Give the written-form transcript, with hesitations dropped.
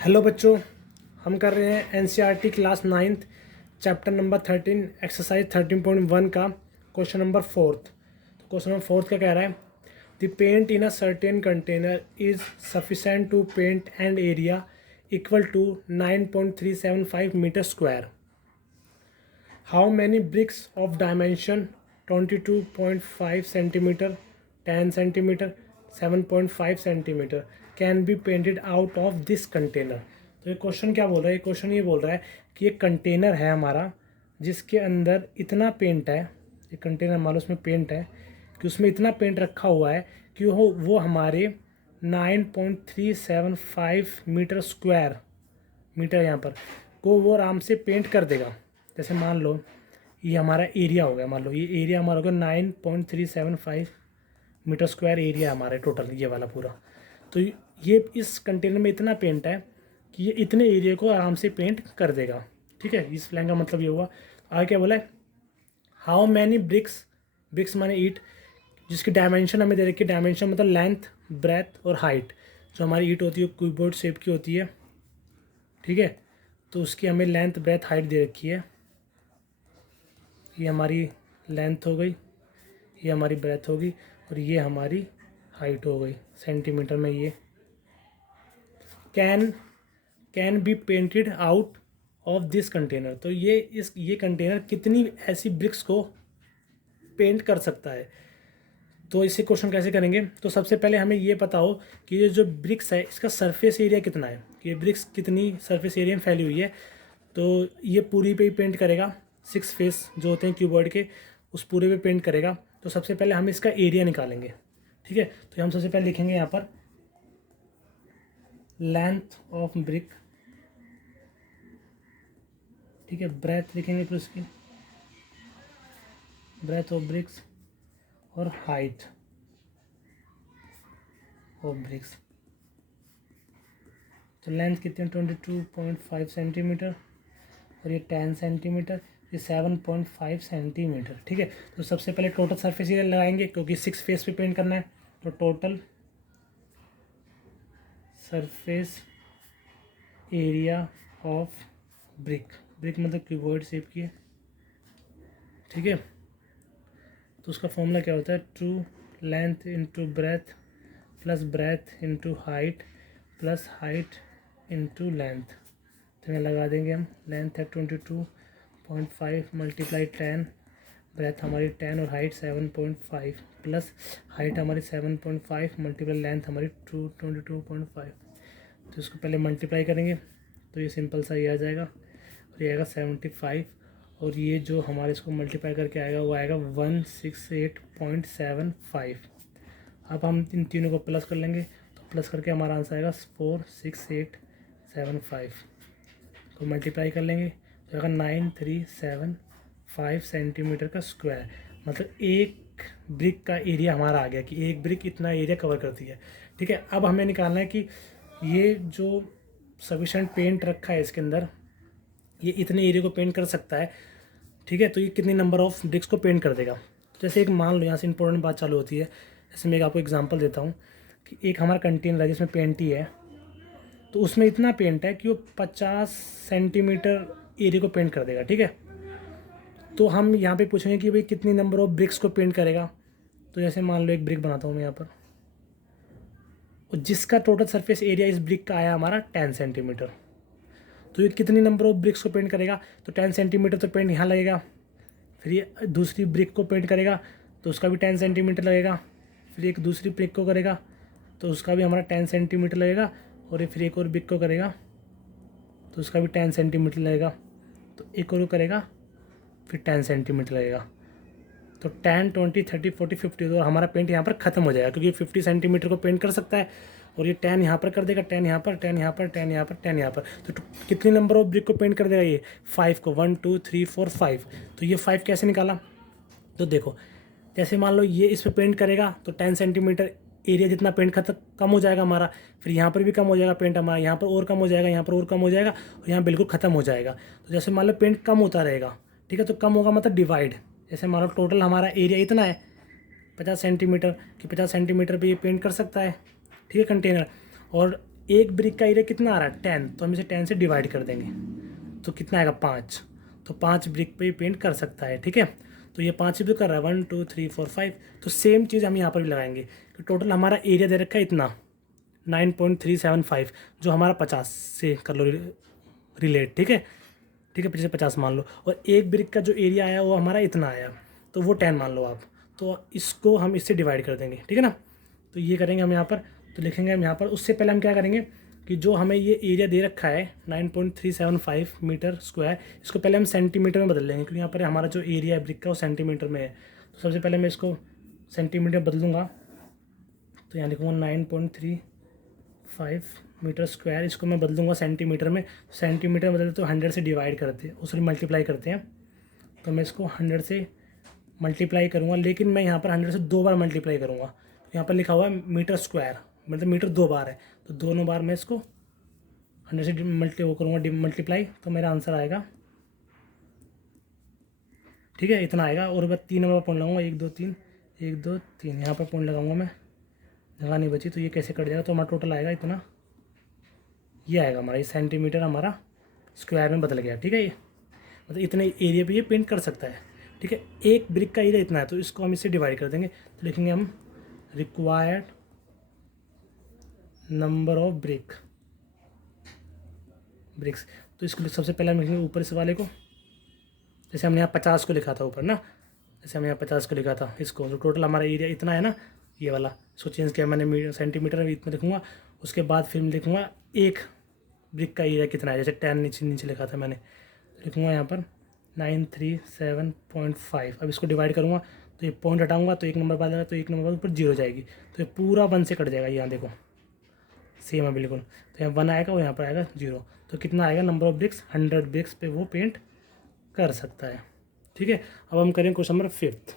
Hello बच्चों, हम कर रहे हैं NCERT class 9th chapter number 13 exercise 13.1 का क्वेश्चन नंबर 4th। तो क्वेश्चन नंबर 4th का कह रहा है the paint in a certain container is sufficient to paint and area equal to 9.375 metre square. How many bricks of dimension 22.5 centimetre, 10 centimetre, 7.5 centimetre can be painted out of this container. तो ये question क्या बोल रहा है? ये question ये बोल रहा है कि एक कंटेनर है हमारा जिसके अंदर इतना पेंट है, ये कंटेनर मान लो उसमें पेंट है कि उसमें इतना पेंट रखा हुआ है कि वो हमारे 9.375 मीटर स्क्वायर मीटर यहाँ पर को वो आराम से पेंट कर देगा। जैसे मान लो ये हमारा एरिया हो गया, मान लो ये एरिया हमारा हो गया 9.375 मीटर स्क्वायर एरिया हमारा टोटल ये वाला पूरा। तो ये इस कंटेनर में इतना पेंट है कि ये इतने एरिया को आराम से पेंट कर देगा। ठीक है, इस लाइन का मतलब ये हुआ। आगे क्या बोला है? हाउ मैनी ब्रिक्स, ब्रिक्स माने ईट, जिसकी डायमेंशन हमें दे रखी है। डायमेंशन मतलब लेंथ, ब्रेथ और हाइट। जो हमारी ईट होती है क्यूबॉइड शेप की होती है, ठीक है, तो उसकी हमें लेंथ, ब्रेथ, हाइट दे रखी है। ये हमारी लेंथ हो गई, ये हमारी ब्रेथ होगी और ये हमारी हाइट हो गई सेंटीमीटर में। ये can be painted out of this container. तो ये कंटेनर कितनी ऐसी ब्रिक्स को पेंट कर सकता है। तो इसे क्वेश्चन कैसे करेंगे? तो सबसे पहले हमें ये पता हो कि ये जो ब्रिक्स है इसका सरफेस एरिया कितना है, कि ये ब्रिक्स कितनी सरफेस एरिया में फैली हुई है। तो ये पूरी पे ही पेंट करेगा, 6 फेस जो होते हैं क्यूबॉइड के उस पूरे पे पेंट करेगा। तो सबसे पहले हम इसका एरिया निकालेंगे। ठीक है, तो हम सबसे पहले लिखेंगे यहाँ पर लेंथ ऑफ ब्रिक, ठीक है, ब्रेथ लिखेंगे फिर उसकी ब्रेथ ऑफ ब्रिक्स और हाइट ऑफ ब्रिक्स। तो लेंथ कितनी 22.5 सेंटीमीटर और ये 10 सेंटीमीटर, ये 7.5 सेंटीमीटर। ठीक है, तो सबसे पहले टोटल सरफेस एरिया लगाएंगे क्योंकि 6 फेस पे पेंट करना है। तो total surface area of brick, brick मतलब क्यूबॉइड शेप की है, ठीक है। तो उसका फॉर्मूला क्या होता है? Two length into breadth plus breadth into height plus height into length. तो यहाँ लगा देंगे हम। लेंथ है 22.5 मल्टीप्लाई 10, ब्रेथ हमारी 10 और हाइट 7.5 प्लस हाइट हमारी 7.5 मल्टीप्लाई लेंथ हमारी 22.5। तो इसको पहले मल्टीप्लाई करेंगे तो ये सिंपल सा ये आ जाएगा और ये आएगा 75 और ये जो हमारे इसको मल्टीप्लाई करके आएगा वो आएगा 168.75। अब हम इन तीनों को प्लस कर लेंगे तो प्लस करके हमारा आंसर आएगा 46875। तो मल्टीप्लाई कर लेंगे तो आएगा 9375 सेंटीमीटर का स्क्वायर। मतलब एक ब्रिक का एरिया हमारा आ गया कि एक ब्रिक इतना एरिया कवर करती है। ठीक है, अब हमें निकालना है कि ये जो सफिशेंट पेंट रखा है इसके अंदर, ये इतने एरिया को पेंट कर सकता है। ठीक है, तो ये कितनी नंबर ऑफ ब्रिक्स को पेंट कर देगा। तो जैसे एक मान लो यहाँ से इंपॉर्टेंट बात चालू होती है। जैसे मैं आपको एग्जांपल देता हूँ कि एक हमारा कंटेनर है जिसमें पेंट ही है, तो उसमें इतना पेंट है कि वो 50 सेंटीमीटर एरिया को पेंट कर देगा। ठीक है, तो हम यहाँ पे पूछेंगे कि भाई कितनी नंबर ऑफ ब्रिक्स को पेंट करेगा। तो जैसे मान लो एक ब्रिक बनाता हूँ मैं यहाँ पर, और जिसका टोटल सरफेस एरिया इस ब्रिक का आया हमारा 10 सेंटीमीटर। तो ये कितनी नंबर ऑफ ब्रिक्स को पेंट करेगा? तो 10 सेंटीमीटर तो पेंट यहाँ लगेगा, फिर ये दूसरी ब्रिक को पेंट करेगा तो उसका भी 10 सेंटीमीटर लगेगा, फिर एक दूसरी ब्रिक को करेगा तो उसका भी हमारा 10 सेंटीमीटर लगेगा, और ये फिर एक और ब्रिक को करेगा तो उसका भी 10 सेंटीमीटर लगेगा, तो एक और करेगा फिर 10 सेंटीमीटर लगेगा। तो 10, 20, 30, 40, 50 तो हमारा पेंट यहाँ पर ख़त्म हो जाएगा क्योंकि 50 सेंटीमीटर को पेंट कर सकता है। और ये 10 यहाँ पर कर देगा, 10 यहाँ पर, 10 यहाँ पर, 10 यहाँ पर, 10 यहाँ पर। तो कितनी नंबर ऑफ ब्रिक को पेंट कर देगा? ये 5 को, 1 2 3 4 5। तो ये 5 कैसे निकाला? तो देखो, जैसे मान लो ये इस पर पेंट करेगा तो 10 सेंटीमीटर एरिया जितना पेंट खत्म कम हो जाएगा हमारा, फिर यहाँ पर भी कम हो जाएगा पेंट हमारा, यहाँ पर और कम हो जाएगा, यहाँ पर और कम हो जाएगा और यहाँ बिल्कुल ख़त्म हो जाएगा। तो जैसे मान लो पेंट कम होता रहेगा, ठीक है, तो कम होगा मतलब डिवाइड। जैसे मान लो टोटल हमारा एरिया इतना है 50 सेंटीमीटर, कि 50 सेंटीमीटर पे ये पेंट कर सकता है, ठीक है, कंटेनर। और एक ब्रिक का एरिया कितना आ रहा है 10, तो हम इसे 10 से डिवाइड कर देंगे तो कितना आएगा 5। तो 5 ब्रिक पे ही पेंट कर सकता है, ठीक है। तो ये 5 ब्रिक कर रहा है 1 2 3 4 5। तो सेम चीज़ हम यहाँ पर भी लगाएंगे। तो टोटल हमारा एरिया दे रखा है इतना 9.375, जो हमारा 50 से कर लो रिलेट, ठीक है। ठीक है, 50 मान लो, और एक ब्रिक का जो एरिया आया वो हमारा इतना आया, तो वो 10 मान लो आप। तो इसको हम इससे डिवाइड कर देंगे, ठीक है ना। तो ये करेंगे हम यहाँ पर, तो लिखेंगे हम यहाँ पर। उससे पहले हम क्या करेंगे कि जो हमें ये एरिया दे रखा है 9.375 मीटर स्क्वायर, इसको पहले हम सेंटीमीटर में बदल लेंगे, क्योंकि यहाँ पर हमारा जो एरिया है ब्रिक का वो सेंटीमीटर में है। तो सबसे पहले मैं इसको सेंटीमीटर में बदलूँगा, तो यहाँ लिखूँगा 9.35 मीटर स्क्वायर, इसको मैं बदलूँगा सेंटीमीटर में। सेंटीमीटर बदलते तो 100 से डिवाइड करते हैं, उसमें मल्टीप्लाई करते हैं। तो मैं इसको 100 से मल्टीप्लाई करूँगा, लेकिन मैं यहाँ पर 100 से 2 बार मल्टीप्लाई करूँगा। यहाँ पर लिखा हुआ है मीटर स्क्वायर, मतलब मीटर 2 बार है, तो दोनों बार मैं इसको 100 से करूँगा मल्टीप्लाई, तो मेरा आंसर आएगा, ठीक है, इतना आएगा। और मैं 3 नंबर पॉइंट लगाऊंगा, 1 2 3 1 2 3, यहाँ पर पॉइंट लगाऊंगा मैं, जगह नहीं बची, तो ये कैसे कट जाएगा। तो हमारा टोटल आएगा इतना, ये आएगा हमारा, ये सेंटीमीटर हमारा स्क्वायर में बदल गया, ठीक है। ये मतलब इतने एरिया पे ये पेंट कर सकता है, ठीक है। एक ब्रिक का एरिया इतना है, तो इसको हम इससे डिवाइड कर देंगे। तो लिखेंगे हम रिक्वायर्ड नंबर ऑफ ब्रिक्स। तो इसको सबसे पहले हम लिखेंगे ऊपर इस वाले को, जैसे हमने यहाँ 50 को लिखा था ऊपर ना, जैसे हमने यहाँ 50 को लिखा था इसको। तो टोटल हमारा एरिया इतना है ना, ये वाला। इसको चेंज किया मैंने, सेंटीमीटर में इतना लिखूँगा। उसके बाद फिर मैं लिखूँगा एक ब्रिक का एरिया कितना है, जैसे 10 नीचे नीचे लिखा था मैंने, लिखूँगा यहाँ पर 937.5। अब इसको डिवाइड करूँगा, तो ये पॉइंट हटाऊँगा तो 1 नंबर बाद आएगा, तो 1 नंबर बाद ऊपर 0 जाएगी, तो ये पूरा 1 से कट जाएगा। यहाँ देखो सेम है बिल्कुल, तो यहाँ 1 आएगा और यहाँ पर आएगा 0। तो कितना आएगा नंबर ऑफ ब्रिक्स, 100 ब्रिक्स पे वो पेंट कर सकता है, ठीक है। अब हम करें क्वेश्चन नंबर 5।